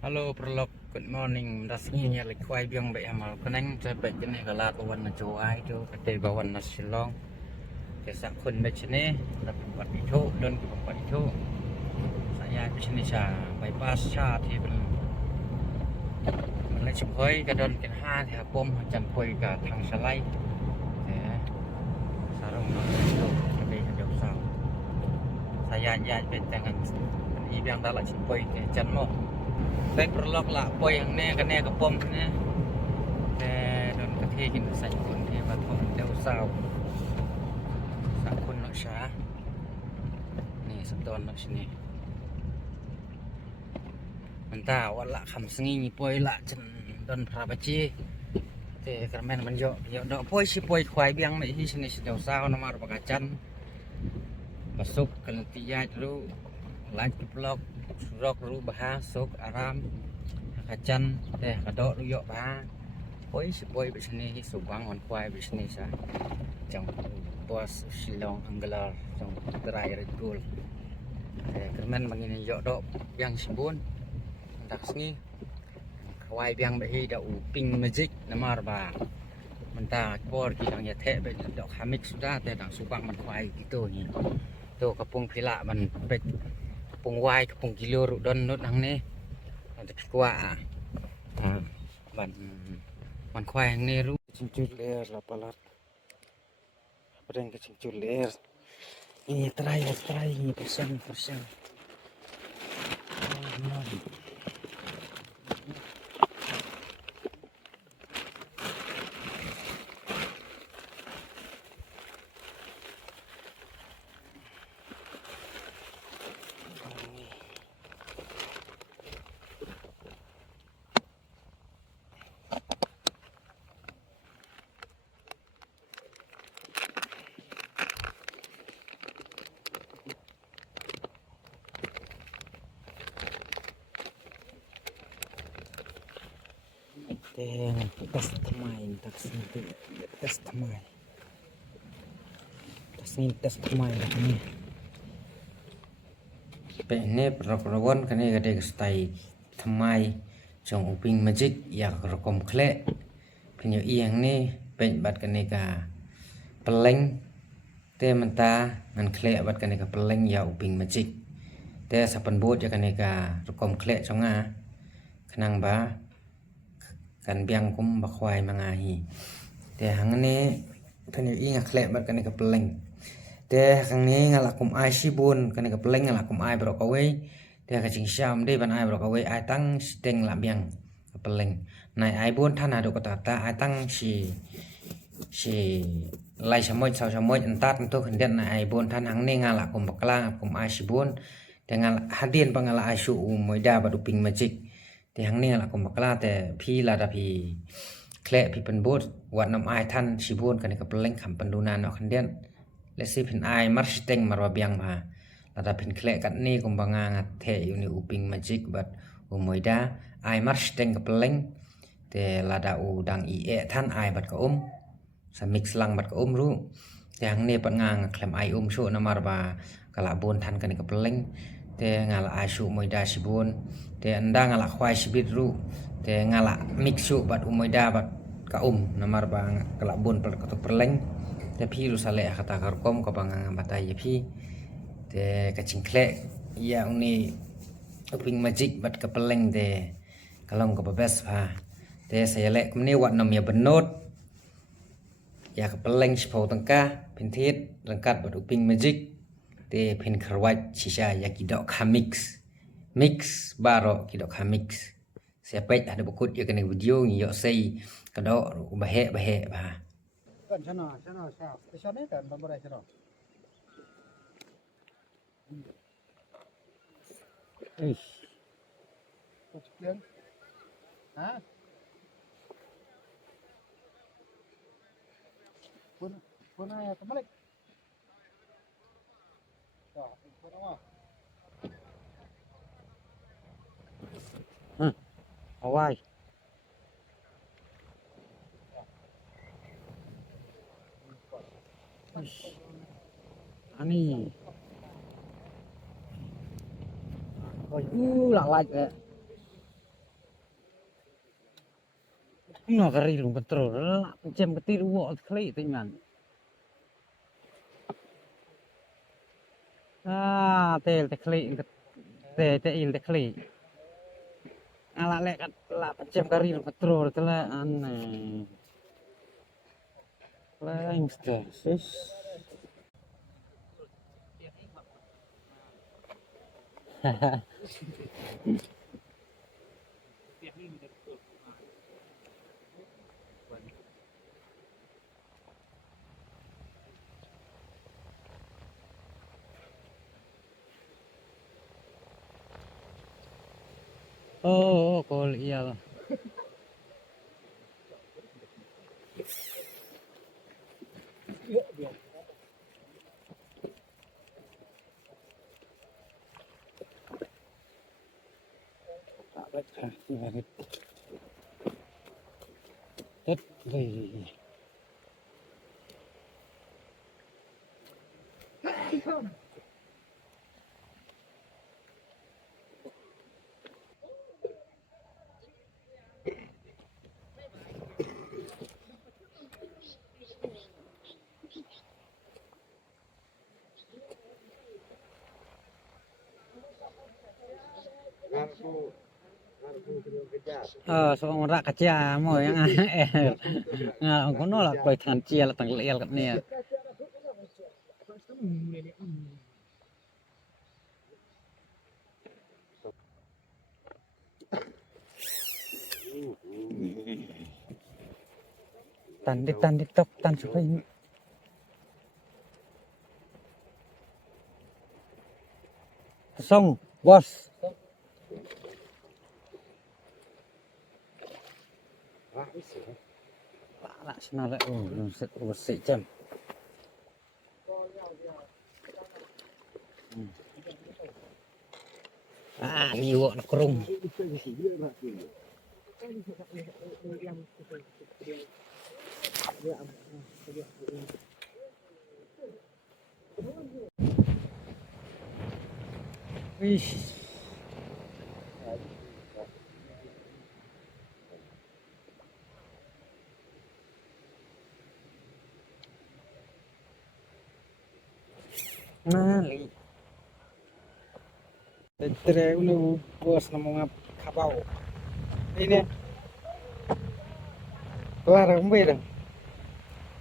Halo Prolog, good morning. Dasnya lek kuai biang baik amal kenang sampai jenis kalat wan na cuai tu kate bawan na silong. Kesak kun baik sini tapi buat itu dan buat itu. Saya di sini sa bypass sa thì mình lấy chụp hơi cái đơn cái ha thì bom chăn phơi cả thằng sa lay. Thế sa rong nó itu tapi ada usah. Saya ya dengan i biang dalam chụp phơi cái chân mo. Đây Prolog là phơi hàng nè cái nè cái bom nè. แต่โดนกระเทกินใส่คนที่มาทนเจ้าสาวสามคนเนาะช้านี่สตอนเนาะชนี่มันตาวันละคำสงีป่วยละจนโดนพระบัจีแต่กระแมนมันเยอะดอกป่วยชิป่วยควายเบี้ยงไม่ที่ชนี่เจ้าสาวน้ำมันประกาศจันมาสุกกันตียารู้หลังจุดล็อกรอกรู้บ้าสุกอารามกระจันแต่กระโดดรู้เยอะบ้าPoi si boy bisni subang on kuai bisni sa trong bos Silong Angler trong terakhir itu kermen mangini yo dok yang simbun tak sengi kuai biang behi da uping magic namar ba menta bor ki dang ya the be dok hamik sudah te dang subang man kuai gitu ni to kapung pila man be kapung wai kapung kilo don nut nang ni ada kuah banมันควายอย่างนี้รู้จิงจุดเลอร์ละปลัดประเด็นก็จิงจุดเลอร์ini try ini persen tes tamai tes tamai ini ini perlakuan kini gede kestai tamai trong uping magic ya rekom kle penyu yang ni pen bat kini ka peleng te menta ngan kle bat kini ka peleng ya uping magic te sapan bot ya kini ka rekom kle trong a kenang ba kan biang kum bakwai mangahi te hang ne penyu inga kle bat kani ka peleng te hang ne ngala kum ai sibun kani ka peleng ngala kum ai bro kawe te ka ching sham de ban ai bro kawe ai tang steng la biang ka peleng nai ai bun thana do ka ta ai tang si lai samoy sao samoy entat to khendet nai ai bun than hang ne ngala kum baklang kum ai sibun te ngala hadien pangala ai su moida badu ping magic thì hằng này là cũng mặc làแต่พี่là đãพี่แคลพี่เป็นบูดวัดน้ำไอท่านชิบุนกันกับเล่งคำปันดูนานเอาคันเดียนและสิเป็นไอมาร์ชเต็งมาว่าเบียงมาแล้วได้เป็นแคลกันนี่กุมบางงานเทอยู่ในอุปิงมาจิกบัดอุมวยดาไอมาร์ชเต็งกับเล่งแต่ละดาอูดังอีเอท่านไอบัดกับสมิกสลังบัดกับรู้แต่หางนี้ปัญงานแคลมไอชูน้ำมาว่ากะลาบุนท่านกันกับเล่งแต่งานละอาชูมวยดาชิบุนแต่อันดังngalaควายชีวิตรู้แต่ngala mixu bat umoida bat ka namar bang kelabun per koto perlengแต่พี่รู้สละkata karkom ko bang batai yaพี่แต่ka cingklek ya uni uping magic bat ka pelengแต่kalong ko bebes paแต่saya lek kemni wat nam ya benot ya ka peleng sipau tengkah pintit rengkat bat uping magicแต่เพิ่นครวัดชิชายากิดอกคาmix baro kidok mix siapa ada bukut ya kena video ni yo sei kadok bahe ba kan sana sa sana kan bambara sana sekian ha pun ya kembali pun apa awai ani oh lạ lạch nó cái lùng cái trâu đó chém cái tít vọ khlấy tinh ngàn tê tê khlấy tê il tê khlấy ala lek la chém cái lùng cái trâu đó là anh này là ingster sis oh kol iya tất về seorang orang kaca mau yang nggak kono lah koi tan cia lah tang lel kat nia tan di top tan supaya ini song bos lạ sao lại một sợi châm nhiều nó krung Mali. Tere ulu bos ngomong kabau. Ini. Kelar umbe dong.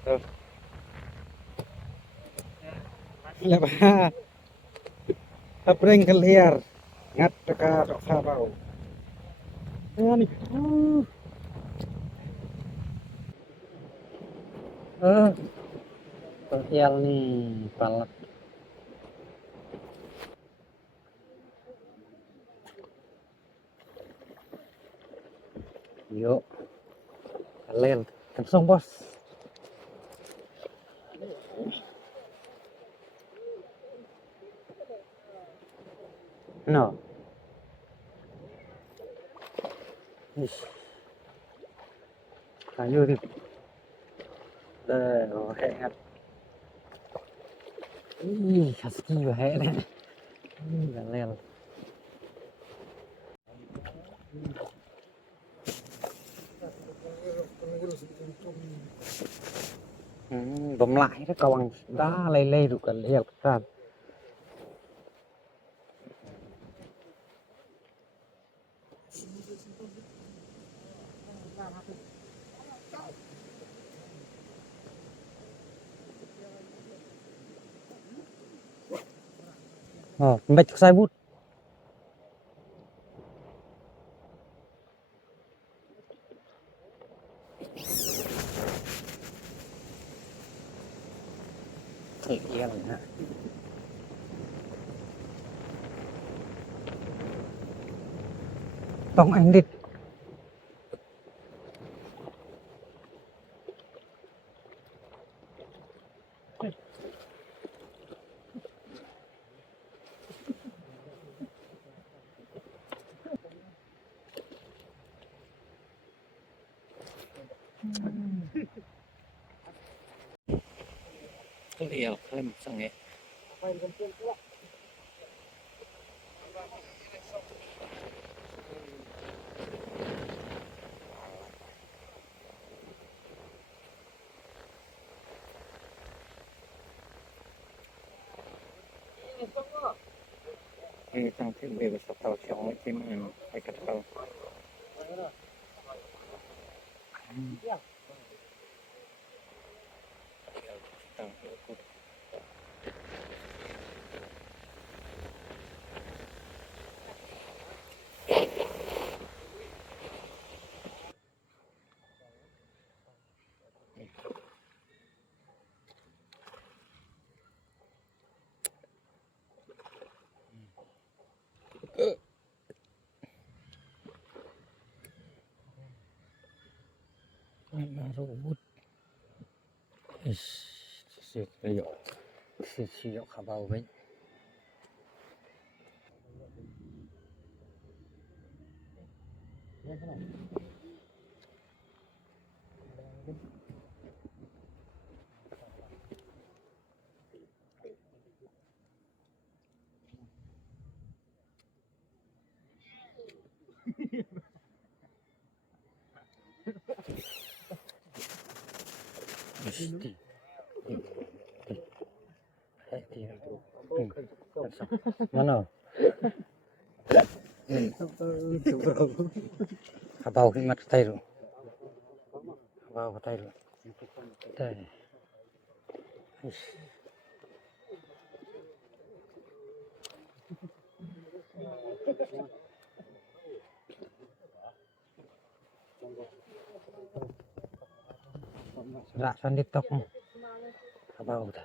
Tuh. Lepas. Apreng keliar. Ngat dekat kabau. Ini. Perkial nih palak. Yuk, kalian langsung bos. No. Kayu nih. Oh hebat. Husky bahaya nih. Kalian. Bấm lại đó cầu bằng đá lây lây được cần liều ra bạch sai bút thiệt vậy hả tông anh đi liều thêm sang nghệ thì tăng thêm về sập tàu chống chim ăn hay cắt tàu robot siyo kabaw ba Mesti. Mana? Kabaw himat tayo. Kabaw tayo. Tayo. Rak sandit tok. Kabaw ta.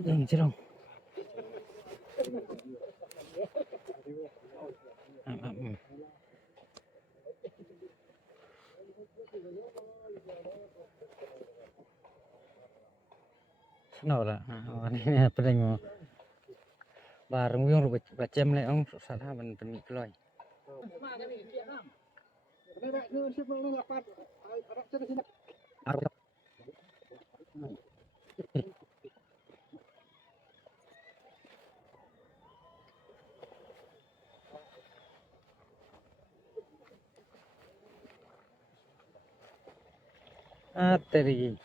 Yang jerong. Senau lah. Ini pedang mau. Bareng yung bacem le ong salah ban peni kloy. Teri.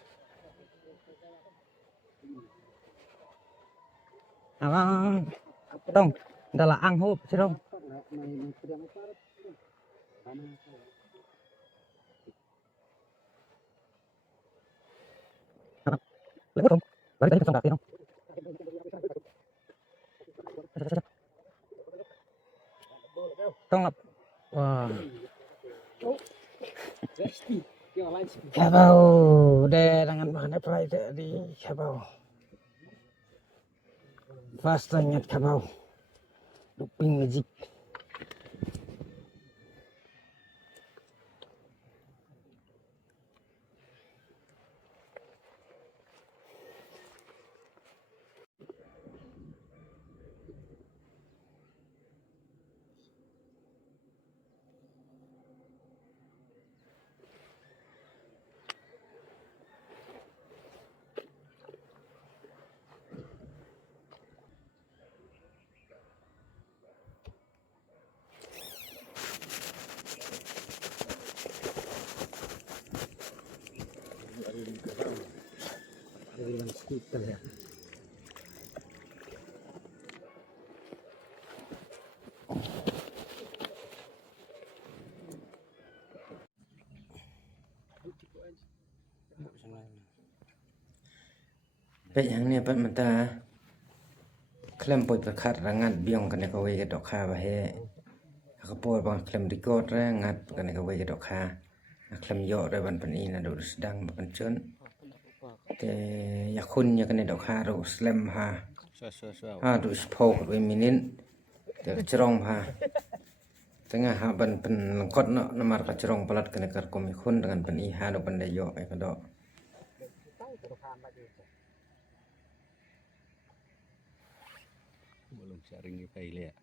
Abang, tong, dala ang hop, sirong. Lepas tong, balik tadi kesang dong. Tong lap. Wah. Kabau, deh dengan mana play di kabau. Fast ingat kabau. Looping magic. Ya. Pe yang ni pat mata klem poi perkat rangat biong kan ka we ke dok kha ba he ka poi bang klem record rangat kan ka we ke dok kha klem yo re ban pan ina do sedang ban chun te ya khun ya kan dok kha ro slam ha do spok we minin te cerong ha tengah ha ban pen lengkot no namar ka cerong pelat kan ka komi khun dengan pan i ha do pan de yo ka dok belum sharing di file ya.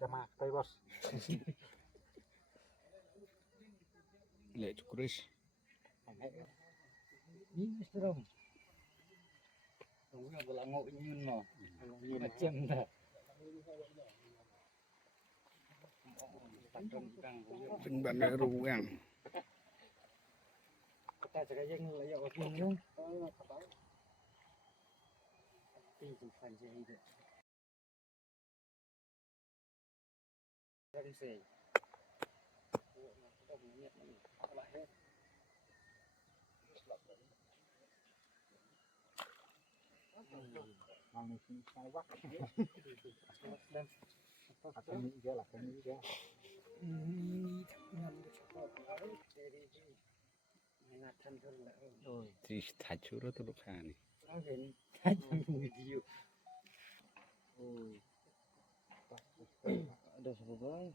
Sama tay bos. Lệ chục Chris. Ini mesti dong. Tunggu bola ngok nyun no. Nyun macam dah. Từng bạn đã rủ em. Kita cakap yang layak waktu ni. Tapi bukan je ini. Dari saya. Mang ni sai vắt. Atau ni je lah, ni je. Ini ngan cepat. Jadi ingatan dulu. Oh, Thì thạch chú đó tôi đục hà này. mungkin hanya video. Oh. Ada sebuah.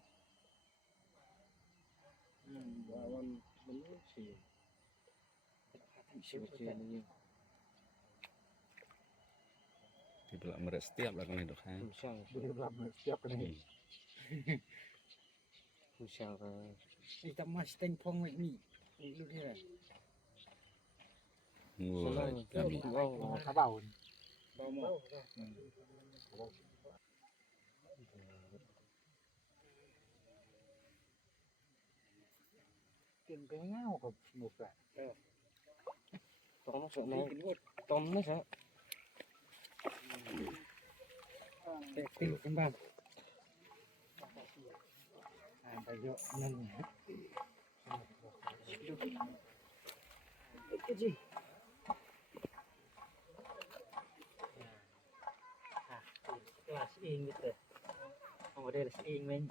Lawan benar sih. Ini Thì belak meres setiap lah kan đục hà. usang, Belum siap ni. usang. Kita masih tengpong ni. Lu dia. Ngồi kami. Mau kabau. Bawa. Tiền cái ngao của một cái. Tóm nó sợ này. Tóm nó sợ. Tiêu cũng bằng. Bây giờ nên cái gì? Là yên gitu. Oh, đây là yên mình.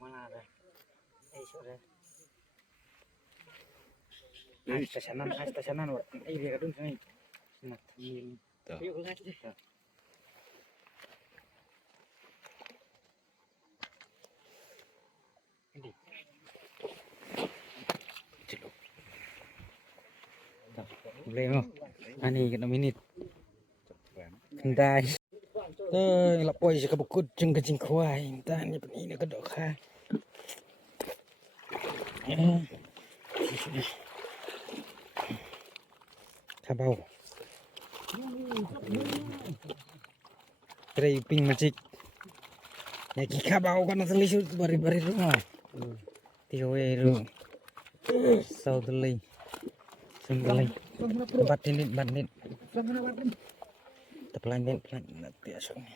Mana ada? Eso deh. Stasionan, dia kadung sini. Nak ini. Tuh. Yuk lihat deh. Ini. Boleh mo. Ani kena minit. Kendai. Lapoi sa kabukod jeng kajing kuai. Entah ni penina kedok ha. Kabau. Kira ping macik. Ya ki kabau kan telisut bari-bari rumah. Tiwe ru. Saudeli. Sungguh. Batin. Pelan nanti asal ni.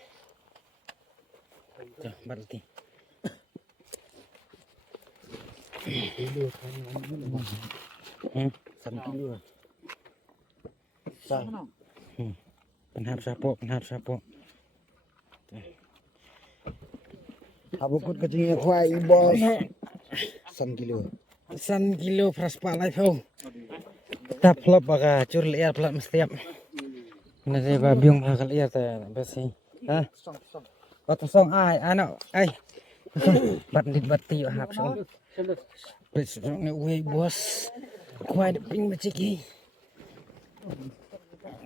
Tuh, berarti. Kilo kan mana? 3 kilo. Sang. Penhap sapo. Habukut kecingnya kuai bos. 1 kilo. 1 kilo praspa live ho. Tap flop baga cur liar plat mestiap. Nasi babiung bakal liar ta besi. Ha? Song. Batu song ai anak ai. Bandit bati hap song. Besok ni uai bos. Kuai ping maciki.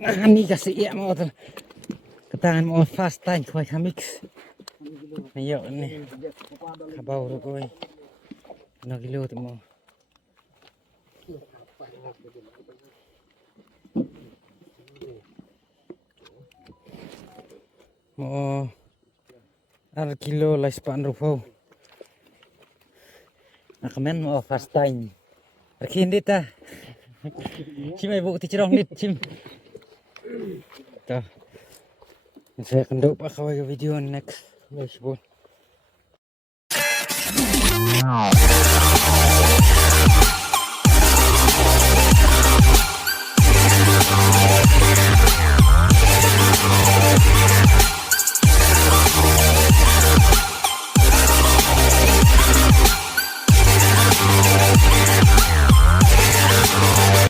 Ni kasih iya mau tu. Ketangan mau fast time kuai kamix. Ayo ni. Kabau ru kuai. 1 kilo tu mau. Mau 1 kilo lah sepan rufau. Nak men mau fast time. Rekin dit ah. Cim ai bu ti cerong dit cim. Tuh. Saya akan dok pakai video next. Guys,